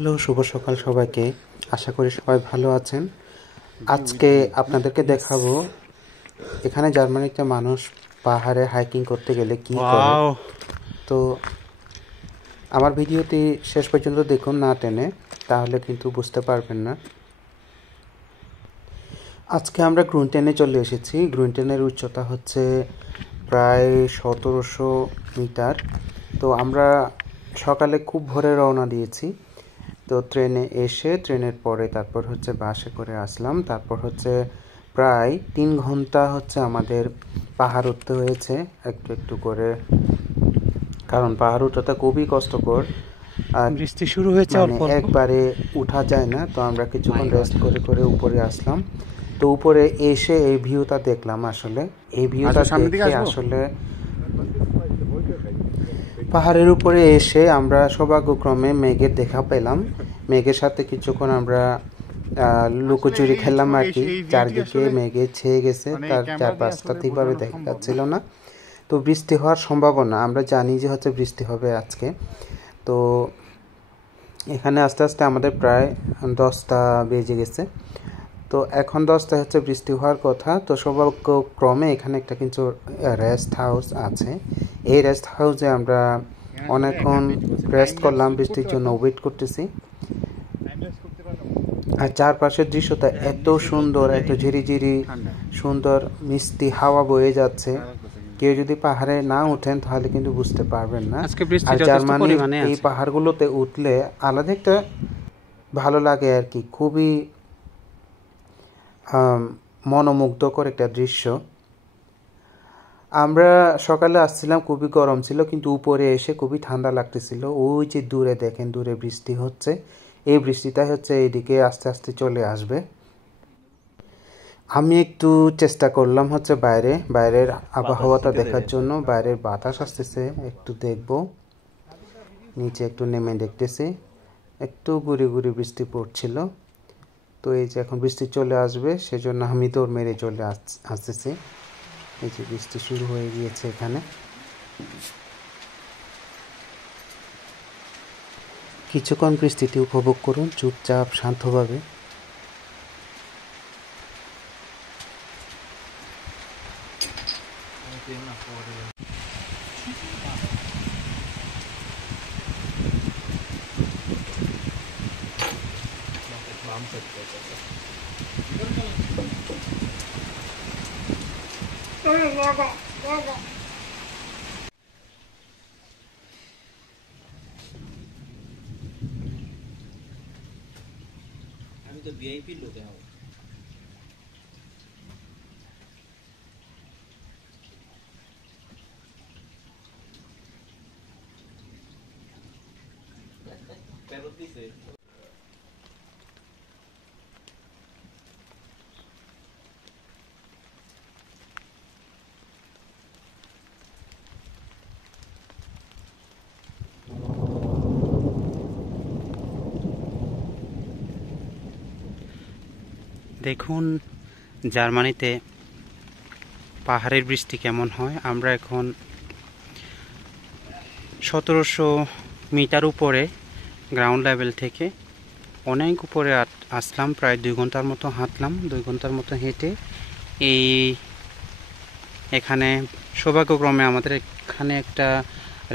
Hello, শুভ সকাল সবাইকে। আশা করি সবাই ভালো আছেন। আজকে আপনাদেরকে দেখাবো এখানে জার্মানিতে মানুষ পাহাড়ে হাইকিং করতে গেলে কি করে। তো আমার ভিডিওটি শেষ পর্যন্ত দেখুন না টেনে, তাহলে কিন্তু বুঝতে পারবেন না। আজকে আমরা গ্রুনটেনে চলে এসেছি। গ্রুনটেনের উচ্চতা হচ্ছে প্রায় 1700 মিটার। তো আমরা সকালে খুব ভোরে রওনা দিয়েছি। তো ট্রেনে এসে ট্রেনের পরে তারপর হচ্ছে বাসে করে আসলাম। তারপর হচ্ছে প্রায় 3 ঘন্টা হচ্ছে আমাদের পাহাড় উঠতে হয়েছে একটু একটু করে, কারণ পাহাড় উঠাটা খুবই কষ্টকর। আর বৃষ্টি শুরু হয়েছে, একবারে উঠা যায় না। তো আমরা কিছুক্ষণ রেস্ট করে করে উপরে আসলাম। তো উপরে এসে এই ভিউটা দেখলাম। আসলে এই ভিউটা দেখে আসলে পাহাড়ের উপরে এসে আমরা সৌভাগ্যক্রমে মেঘের দেখা পেলাম। মেঘের সাথে কিছুক্ষণ আমরা লুকোচুরি খেললাম আর কি। চারদিকে মেঘে ছেয়ে গেছে, তার চারপাশটা ঠিকভাবে দেখা যাচ্ছিল না। তো বৃষ্টি হওয়ার সম্ভাবনা, আমরা জানি যে হচ্ছে বৃষ্টি হবে আজকে। তো এখানে আস্তে আস্তে আমাদের প্রায় 10টা বেজে গেছে। তো এখন 10টায় হচ্ছে বৃষ্টি হওয়ার কথা। তো সৌভাগ্যক্রমে এখানে একটা কিন্তু রেস্ট হাউস আছে। এই রেস্ট হাউসে আমরা অনেকক্ষণ রেস্ট করলাম, বৃষ্টির জন্য ওয়েট করতেছি। আর চারপাশের দৃশ্যটা এত সুন্দর, এত ঝিরিঝিরি সুন্দর মিষ্টি হাওয়া বয়ে যাচ্ছে। কেউ যদি পাহাড়ে না ওঠেন তাহলে কিন্তু বুঝতে পারবেন না। আর জার্মানির এই পাহাড়গুলোতে উঠলে আলাদা একটা ভালো লাগে আর কি। খুবই মনোমুগ্ধকর একটা দৃশ্য। আমরা সকালে আসছিলাম, খুবই গরম ছিল, কিন্তু উপরে এসে খুবই ঠান্ডা লাগতেছিল। ওই যে দূরে দেখেন, দূরে বৃষ্টি হচ্ছে। এই বৃষ্টিটাই হচ্ছে এইদিকে আস্তে আস্তে চলে আসবে। আমি একটু চেষ্টা করলাম হচ্ছে বাইরের আবহাওয়াটা দেখার জন্য। বাইরের বাতাস আসতেছে, একটু দেখব। নিচে একটু নেমে দেখতেছি, একটু গুড়ি গুড়ি বৃষ্টি পড়ছিল। তো এই যে এখন বৃষ্টি চলে আসবে, সেজন্য আমি দৌড় মেরে চলে আসতেছি। এই যে বৃষ্টি শুরু হয়ে গিয়েছে এখানে। কিছুক্ষণ বৃষ্টিটি উপভোগ করুন চুপচাপ শান্তভাবে। আমি তো ভিআইপি লোকে হব। ফেরত দিছে। দেখুন জার্মানিতে পাহাড়ের বৃষ্টি কেমন হয়। আমরা এখন 1700 মিটার উপরে গ্রাউন্ড লেভেল থেকে অনেক উপরে আসলাম। প্রায় 2 ঘন্টার মতো হাঁটলাম। 2 ঘন্টার মতো হেঁটে এখানে সৌভাগ্যক্রমে আমাদের এখানে একটা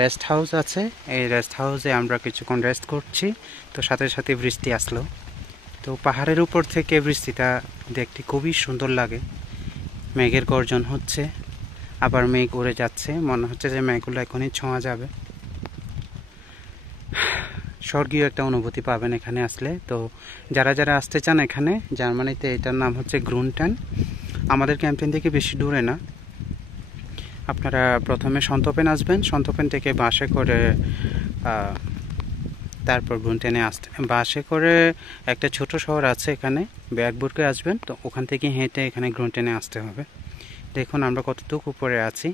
রেস্ট হাউস আছে। এই রেস্ট হাউসে আমরা কিছুক্ষণ রেস্ট করছি। তো সাথে সাথে বৃষ্টি আসলো। তো পাহাড়ের উপর থেকে বৃষ্টিটা দেখতে খুবই সুন্দর লাগে। মেঘের গর্জন হচ্ছে, আবার মেঘ উড়ে যাচ্ছে। মনে হচ্ছে যে মেঘগুলো এখনই ছোঁয়া যাবে। স্বর্গীয় একটা অনুভূতি পাবেন এখানে আসলে। তো যারা যারা আসতে চান এখানে জার্মানিতে, এটার নাম হচ্ছে গ্রুনটেন। আমাদের ক্যাম্পেইন থেকে বেশি দূরে না। আপনারা প্রথমে সন্তপেন আসবেন, সন্তপেন থেকে বাসে করে তারপর গ্রুনটেনে আসতে। বাসে করে একটা ছোট শহর আছে এখানে, ব্যাকবুর্গে আসবেন। তো ওখান থেকে হেঁটে এখানে গ্রুনটেনে আসতে হবে। দেখুন আমরা কতটুকু উপরে আছি।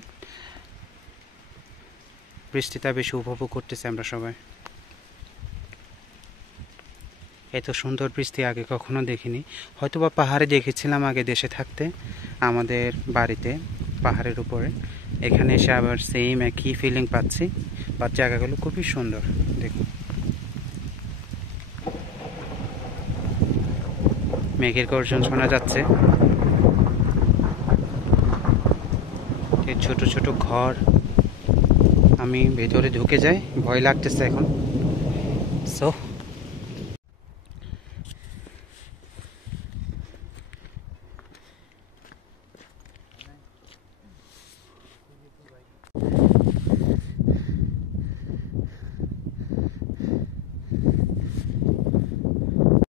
বৃষ্টিটা বেশি উপভোগ করতেছি আমরা সবাই। এত সুন্দর বৃষ্টি আগে কখনো দেখিনি। হয়তোবা পাহাড়ে দেখেছিলাম আগে দেশে থাকতে, আমাদের বাড়িতে পাহাড়ের উপরে। এখানে এসে আবার সেম একই ফিলিং পাচ্ছি। বা জায়গাগুলো খুবই সুন্দর। দেখুন মেঘের গর্জন শোনা যাচ্ছে। এই ছোট ছোট ঘর, আমি ভেতরে ঢুকে যাই, ভয় লাগতেছে এখন। সো